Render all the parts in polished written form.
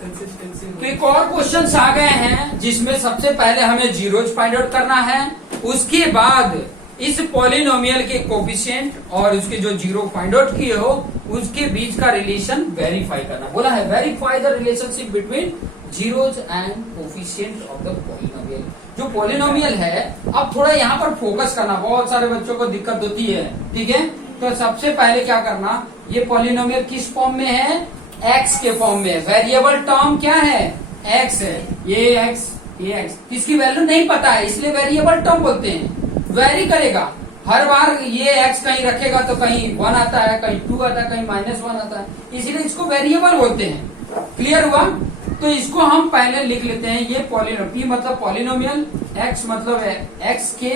तो एक और क्वेश्चन आ गए हैं जिसमें सबसे पहले हमें जीरोज फाइंड आउट करना है, उसके बाद इस पॉलिनोमियल के कोफिशिएंट और उसके जो जीरो फाइंड आउट किए हो उसके बीच का रिलेशन वेरीफाई करना। बोला है verify the relationship between zeros and coefficient of the polynomial. जो पॉलिनोमियल है, अब थोड़ा यहाँ पर फोकस करना, बहुत सारे बच्चों को दिक्कत होती है, ठीक है। तो सबसे पहले क्या करना, ये पॉलिनोमियल किस फॉर्म में है, एक्स के फॉर्म में है। वेरिएबल टर्म क्या है, एक्स है। ये एक्स किसकी वैल्यू नहीं पता है, इसलिए वेरिएबल टर्म बोलते हैं। वेरी करेगा हर बार, ये एक्स कहीं रखेगा तो कहीं 1 आता है, कहीं 2 आता है, कहीं -1 आता है, इसीलिए इसको वेरिएबल बोलते हैं। क्लियर हुआ। तो इसको हम पहले लिख लेते हैं, ये पी मतलब पॉलिनोमियल, एक्स मतलब एक्स के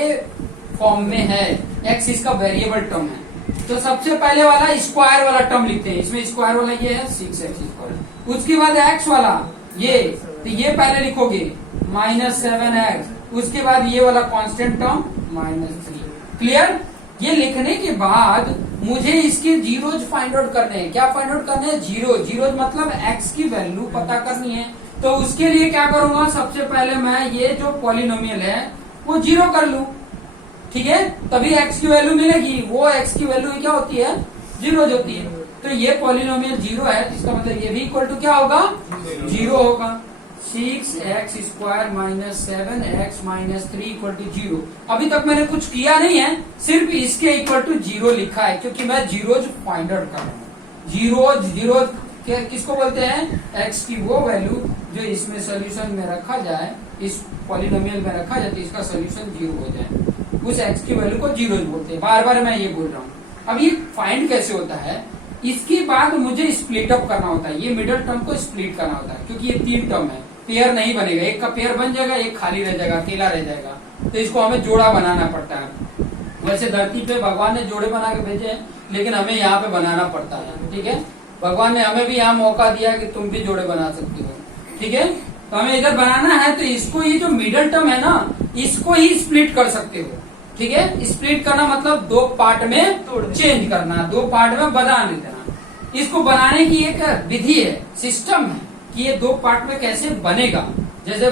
फॉर्म में है, एक्स इसका वेरिएबल टर्म है। तो सबसे पहले वाला स्क्वायर वाला टर्म लिखते हैं, इसमें स्क्वायर वाला ये है 6x²। उसके बाद एक्स वाला ये, तो ये पहले लिखोगे -7x, उसके बाद ये वाला कांस्टेंट टर्म -3। क्लियर। ये लिखने के बाद मुझे इसके जीरोज फाइंड आउट करने हैं। क्या फाइंड आउट करने हैं, जीरोज मतलब एक्स की वैल्यू पता करनी है। तो उसके लिए क्या करूंगा, सबसे पहले मैं ये जो पॉलिनोमियल है वो जीरो कर लूं, ठीक है, तभी एक्स की वैल्यू मिलेगी। वो एक्स की वैल्यू क्या होती है, जीरोज होती है। तो ये पॉलिनोमियल जीरो है, इसका मतलब ये भी इक्वल टू क्या होगा, जीरो होगा। 6x² - 7x - 3 equal to 0। अभी तक मैंने कुछ किया नहीं है, सिर्फ इसके इक्वल टू 0 लिखा है, क्योंकि मैं जीरोज फाइंड आउट कर रहा हूँ। जीरोज किसको बोलते हैं, x की वो वैल्यू जो इसमें सोल्यूशन में रखा जाए, इस पॉलिनोमियल में रखा जाए तो इसका सोल्यूशन 0 हो जाए, उस x की वैल्यू को जीरोज बोलते हैं। बार बार मैं ये बोल रहा हूँ। अब ये फाइंड कैसे होता है, इसके बाद मुझे स्प्लिट अप करना होता है, ये मिडिल टर्म को स्प्लिट करना होता है, क्योंकि ये 3 टर्म है, पेयर नहीं बनेगा, एक का पेयर बन जाएगा, एक खाली रह जाएगा, अकेला रह जाएगा। तो इसको हमें जोड़ा बनाना पड़ता है। वैसे धरती पे भगवान ने जोड़े बना के भेजे हैं, लेकिन हमें यहाँ पे बनाना पड़ता है, ठीक है। भगवान ने हमें भी यहाँ मौका दिया कि तुम भी जोड़े बना सकते हो, ठीक है। तो हमें इधर बनाना है, तो इसको, ये जो मिडिल टर्म है ना, इसको ही स्प्लिट कर सकते हो, ठीक है। स्प्लिट करना मतलब 2 पार्ट में चेंज करना, 2 पार्ट में बना देना। इसको बनाने की एक विधि है, सिस्टम है कि ये 2 पार्ट में कैसे बनेगा। जैसे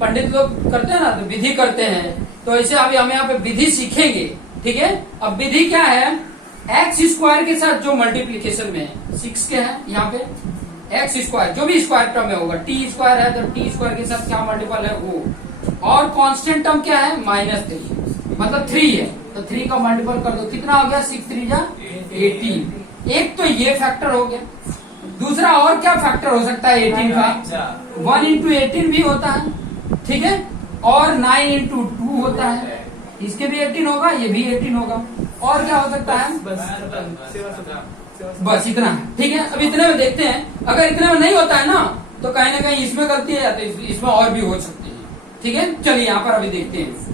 पंडित लोग करते हैं ना, तो विधि करते हैं, तो ऐसे अभी हम यहाँ पे विधि सीखेंगे, ठीक है। अब विधि क्या है, x² के साथ जो मल्टीप्लीकेशन में है, 6 के है यहाँ पे, x², जो भी स्क्वायर टर्म में होगा, t² है तो t² के साथ क्या मल्टीपल है वो, और कांस्टेंट टर्म क्या है, -3 मतलब 3 है, तो 3 का मल्टीपल कर दो, कितना हो गया, 6 3 जा 18। एक तो ये फैक्टर हो गया। दूसरा और क्या फैक्टर हो सकता है 18 का, 1 × 18 भी होता है, ठीक है, और 9 × 2 होता है, इसके भी 18 होगा, ये भी 18 होगा, और क्या हो सकता है, बस इतना है, ठीक है। अब इतने में देखते हैं, अगर इतने में नहीं होता है ना, तो कहीं ना कहीं इसमें गलती है, तो इसमें और भी हो सकती है, ठीक है। चलिए यहाँ पर अभी देखते हैं,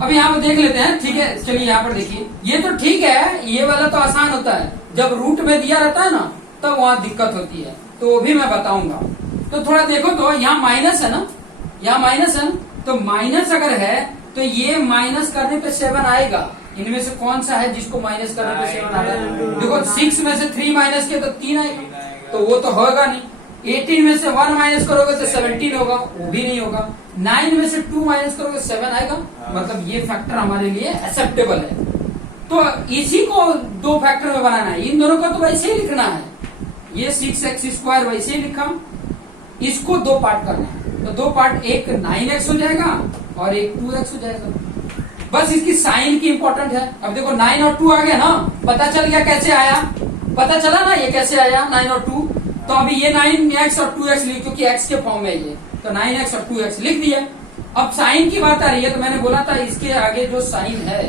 अब यहाँ पर देख लेते हैं, ठीक है। चलिए यहाँ पर देखिए, ये तो ठीक है, ये वाला तो आसान होता है, जब रूट में दिया रहता है ना, तब वहाँ दिक्कत होती है, तो वो भी मैं बताऊंगा। तो थोड़ा देखो, तो यहाँ माइनस है ना, यहाँ माइनस है ना, तो माइनस अगर है तो ये माइनस करने पे 7 आएगा। इनमें से कौन सा है जिसको माइनस करने पे 7 आएगा, देखो 6 में से 3 माइनस किया तो 3 आएगा, तो वो तो होगा नहीं। 18 में से 1 माइनस करोगे तो 17 होगा, वो भी नहीं होगा। 9 में से 2 माइनस करोगे 7 आएगा, मतलब ये फैक्टर हमारे लिए एक्सेप्टेबल है। तो इसी को 2 फैक्टर में बनाना है, इन दोनों को तो वैसे ही लिखना है, ये 6x² वैसे ही लिखा, इसको 2 पार्ट करना है, तो 2 पार्ट, एक 9x हो जाएगा और एक 2x हो जाएगा। बस इसकी साइन की इंपॉर्टेंट है। अब देखो 9 और 2 आ गया ना, पता चल गया कैसे आया, पता चला ना ये कैसे आया 9 और 2। तो अभी ये 9x और 2x लिख, क्योंकि x के फॉर्म में ये, तो 9x और 2x लिख दिया। अब साइन की बात आ रही है, तो मैंने बोला था इसके आगे जो साइन है,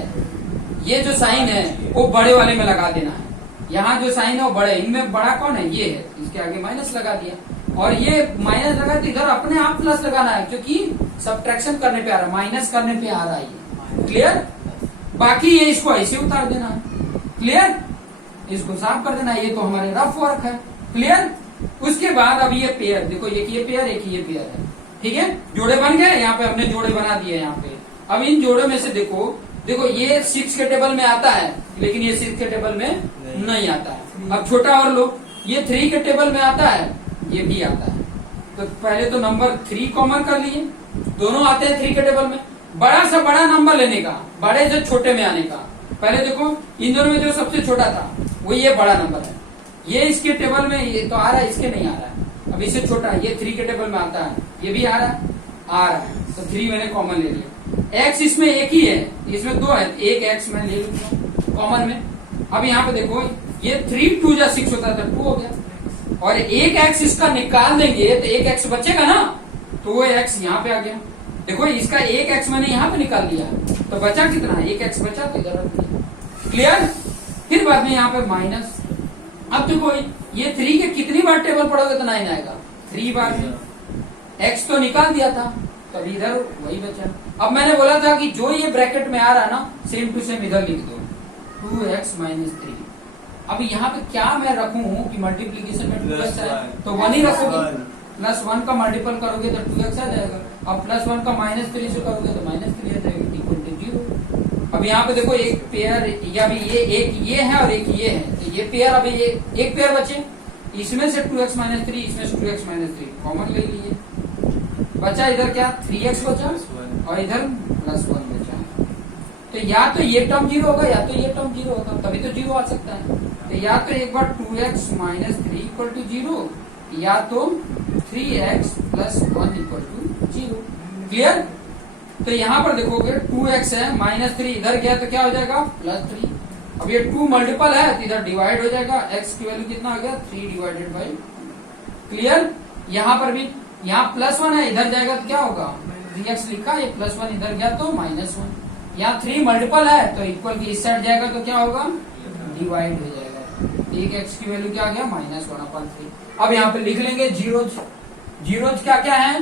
ये जो साइन है वो बड़े वाले में लगा देना है। यहाँ जो साइन है वो बड़े, इनमें बड़ा कौन है, ये है, इसके आगे माइनस लगा दिया, और ये माइनस लगा तो इधर अपने आप प्लस लगाना है, क्योंकि सब्ट्रैक्शन करने पे आ रहा है, माइनस करने पे आ रहा है ये। क्लियर। बाकी ये इसको ऐसे उतार देना है, क्लियर, इसको साफ कर देना है, ये तो हमारे रफ वर्क है। क्लियर। उसके बाद अब ये पेयर देखो, एक ये पेयर, एक ये पेयर है, ठीक है, जोड़े बन गए, यहाँ पे हमने जोड़े बना दिए यहाँ पे। अब इन जोड़ों में से देखो ये 6 के टेबल में आता है, लेकिन ये 6 के टेबल में नहीं आता है। अब छोटा और लो, ये 3 के टेबल में आता है, ये भी आता है। तो पहले तो नंबर 3 कॉमन कर लिए, दोनों आते हैं 3 के टेबल में। बड़ा से बड़ा नंबर लेने का, बड़े से छोटे में आने का। पहले देखो इन दोनों में जो सबसे छोटा था वो ये बड़ा नंबर है, ये इसके टेबल में ये तो आ रहा है, इसके नहीं आ रहा है। अब इससे छोटा ये 3 के टेबल में आता है, ये भी आ रहा है तो 3 मैंने कॉमन ले लिया। एक्स इसमें एक ही है, इसमें 2 है, एक एक्स मैं ले लूंगा कॉमन में। अब यहाँ पे देखो ये 3 2 जा 6 होता था, 2 हो गया। और एक एक्स इसका निकाल देंगे तो एक एक्स बचेगा ना, तो वो एक्स यहाँ पे आ गया। देखो इसका एक एक्स मैंने यहाँ पे निकाल लिया, तो बचा कितना, एक एक्स बचा, तो इधर रख दिया। क्लियर। फिर बाद में यहाँ पे माइनस। अब देखो ये 3 के कितनी बार टेबल पढ़ोगे तो 9 आएगा, 3 बार में। एक्स तो निकाल दिया था, तब इधर वही बचा। अब मैंने बोला था कि जो ये ब्रैकेट में आ रहा ना, सेम टू सेम इधर लिख दो, 2x माइनस 3। अब यहाँ पे क्या मैं रखूं कि मल्टीप्लीकेशन में 2x है तो 1 ही रखोगे, +1 का मल्टीपल करोगे तो 2x आ जाएगा। अब +1 का -3 से करोगे तो -3 आ जाएगा, इक्वल टू 0। अब यहाँ पे देखो एक पेयर, या भी ये एक ये है और एक ये है, तो ये पेयर, अभी ये एक पेयर बचे, इसमें से 2x माइनस 3, इसमें से 2x माइनस 3 कॉमन ले लिए। बचा इधर क्या, 3x बचा और इधर +1 बचा। तो या तो ये टर्म 0 होगा या तो ये टर्म 0 होगा, तभी तो 0 आ सकता है। तो या तो एक बार 2x माइनस 3 इक्वल टू 0, या तो 3x plus 1 equal to 0। Clear. तो यहाँ पर देखोगे 2x है, -3 इधर गया तो क्या हो जाएगा, +3। अब ये 2 मल्टीपल है तो इधर डिवाइड हो जाएगा, x की वैल्यू कितना आ गया, 3 डिवाइडेड बाई। क्लियर। यहाँ पर भी यहाँ +1 है, इधर जाएगा तो क्या होगा, 3x लिखा, ये +1 इधर गया तो -1। यहाँ 3 मल्टीपल है तो इक्वल की इस साइड जाएगा तो क्या होगा, डिवाइड हो जाएगा। एक x की वैल्यू क्या आ गया, -1/3। अब यहाँ पे लिख लेंगे जीरोज। जीरोज क्या क्या है,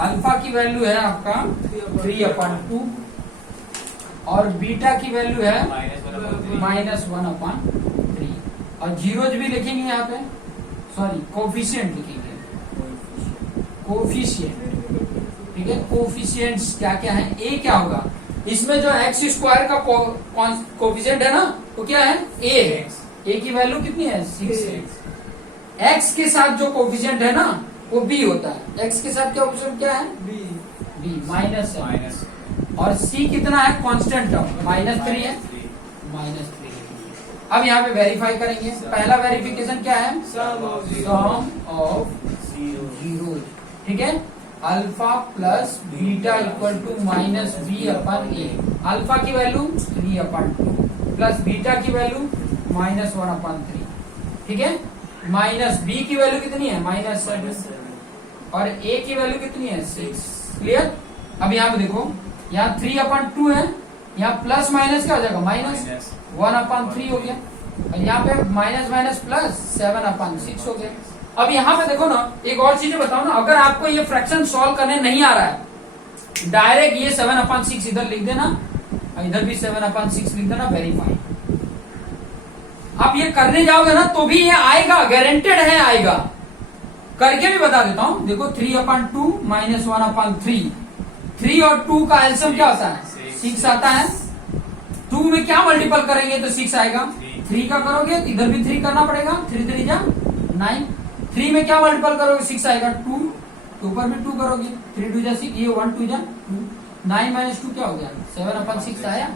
अल्फा की वैल्यू है आपका 3/2 और बीटा की वैल्यू है -1/3। और जीरोज भी लिखेंगे यहाँ पे, सॉरी कोफिशिएंट लिखेंगे, कोफिशिएंट। ठीक है, कोफिशिएंट्स क्या क्या है, ए क्या होगा, इसमें जो x स्क्वायर का कोफिशिएंट है ना, तो क्या है, a है। a की वैल्यू कितनी है, 6 है। x के साथ जो कोफिशिएंट है ना वो b होता है, x के साथ क्या कोफिशिएंट क्या है, b माइनस है। और c कितना है, कांस्टेंट टर्म, -3 है, -3। अब यहाँ पे वेरीफाई करेंगे। पहला वेरिफिकेशन क्या है, सम ऑफ जीरो। ठीक है, alpha plus beta equal to -b/a। Alpha की वैल्यू 3/2 प्लस बीटा की वैल्यू -1/3। ठीक है, माइनस b की वैल्यू कितनी है, -7 और a की वैल्यू कितनी है, 6। क्लियर। अब यहाँ पे देखो, यहाँ 3/2 है, यहाँ प्लस माइनस क्या हो जाएगा, -1/3 हो गया। और यहाँ पे माइनस प्लस 7/6 हो गया। अब यहाँ पे देखो ना, एक और चीज बताओ ना, अगर आपको ये फ्रैक्शन सॉल्व करने नहीं आ रहा है, डायरेक्ट ये 7/6 इधर लिख देना और इधर भी 7/6 लिख देना, वेरीफाई। आप ये करने जाओगे ना तो भी ये आएगा, गारंटेड है आएगा। करके भी बता देता हूं, देखो 3/2 -1/3, 3 और 2 का एलसीएम क्या होता है, 6 आता है। 2 में क्या मल्टीपल करेंगे तो 6 आएगा, 3 का करोगे तो इधर भी 3 करना पड़ेगा, 3 3 जा 9। 3 में क्या मल्टीपल करोगे, 6 आएगा, 2 ऊपर में 2 करोगे, 3 2 जा 6, ये 1 2 जा 2, 9 - 2 क्या हो गया, 7/6 आया।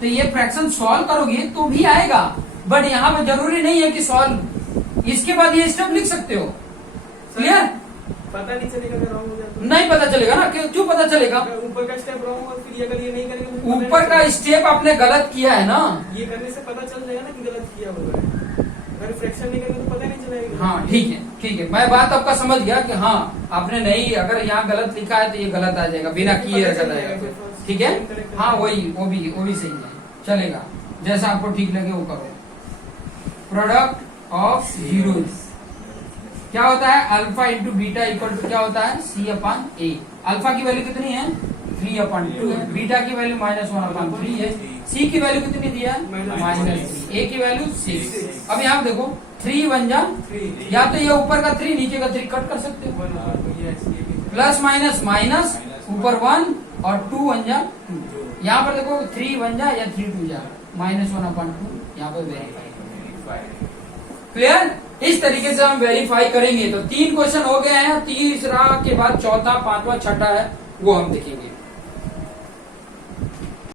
तो ये फ्रैक्शन सॉल्व करोगे तो भी आएगा, बट यहाँ पे जरूरी नहीं है कि सॉल्व, इसके बाद ये स्टेप लिख सकते हो। क्लियर। पता नहीं चलेगा, रॉन्ग हो जाता नहीं पता चलेगा ना, क्यों पता चलेगा, ऊपर का स्टेप रॉन्ग, और फिर अगर ये नहीं करेंगे तो ऊपर का स्टेप आपने गलत किया है ना, ये करने से पता चल जाएगा ना कि गलत किया होगा। अगर फ्रैक्शन नहीं करेंगे तो पता नहीं चलेगा। हाँ ठीक है, मैं बात आपका समझ गया कि हाँ आपने नहीं, अगर यहाँ गलत लिखा है तो ये गलत आ जाएगा, बिना किए गलत आएगा। ठीक है, हाँ वही वो भी सही है, चलेगा, जैसा आपको ठीक लगे वो करो। प्रोडक्ट ऑफ जीरोज क्या होता है, alpha into beta equal to क्या होता है, c/a। अल्फा की वैल्यू कितनी है, 3/2 है, बीटा की वैल्यू -1/3 है, c की वैल्यू कितनी दिया है, -3, a की वैल्यू 6। अब यहाँ देखो 3 1 जा, या तो ये ऊपर का 3 नीचे का 3 कट कर सकते हो, प्लस माइनस माइनस, ऊपर 1 और 2 1 जा 2। यहाँ पर देखो 3 1 जा या 3 2 जा, -1/2, यहाँ पर वेरीफाई। क्लियर। इस तरीके से हम वेरीफाई करेंगे। तो 3 क्वेश्चन हो गए हैं, तीसरा के बाद चौथा, पांचवा, छठा है वो हम देखेंगे।